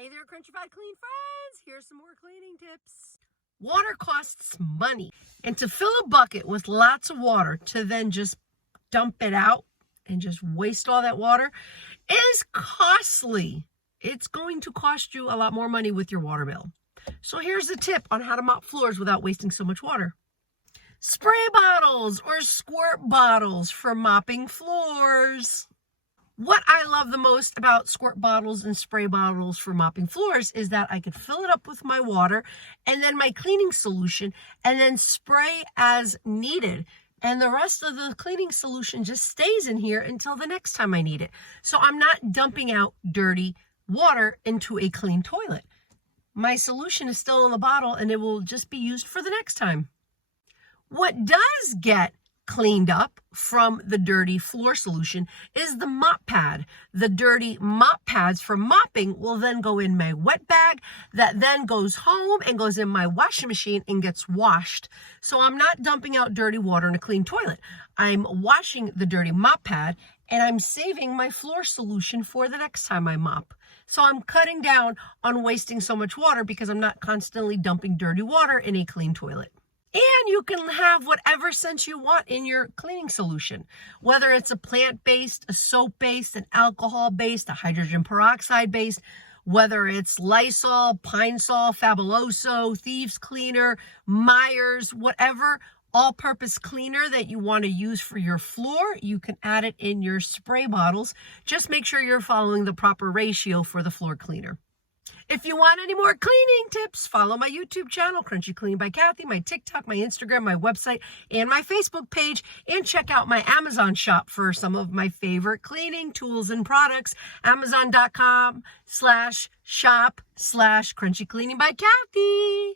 Hey there, Crunchified Clean friends. Here's some more cleaning tips. Water costs money. And to fill a bucket with lots of water to then just dump it out and just waste all that water is costly. It's going to cost you a lot more money with your water bill. So here's a tip on how to mop floors without wasting so much water. Spray bottles or squirt bottles for mopping floors. What I love the most about squirt bottles and spray bottles for mopping floors is that I could fill it up with my water and then my cleaning solution and then spray as needed. And the rest of the cleaning solution just stays in here until the next time I need it. So I'm not dumping out dirty water into a clean toilet. My solution is still in the bottle and it will just be used for the next time. What does get cleaned up from the dirty floor solution is the mop pad. The dirty mop pads for mopping will then go in my wet bag that then goes home and goes in my washing machine and gets washed. So I'm not dumping out dirty water in a clean toilet. I'm washing the dirty mop pad and I'm saving my floor solution for the next time I mop. So I'm cutting down on wasting so much water because I'm not constantly dumping dirty water in a clean toilet. And you can have whatever scent you want in your cleaning solution, whether it's a plant-based, a soap-based, an alcohol-based, a hydrogen peroxide-based, whether it's Lysol, Pine Sol, Fabuloso, Thieves Cleaner, Myers, whatever all-purpose cleaner that you want to use for your floor, you can add it in your spray bottles. Just make sure you're following the proper ratio for the floor cleaner. If you want any more cleaning tips, follow my YouTube channel, Crunchy Clean by Kathy, my TikTok, my Instagram, my website, and my Facebook page, and check out my Amazon shop for some of my favorite cleaning tools and products, amazon.com/shop/Crunchy Cleaning by Kathy.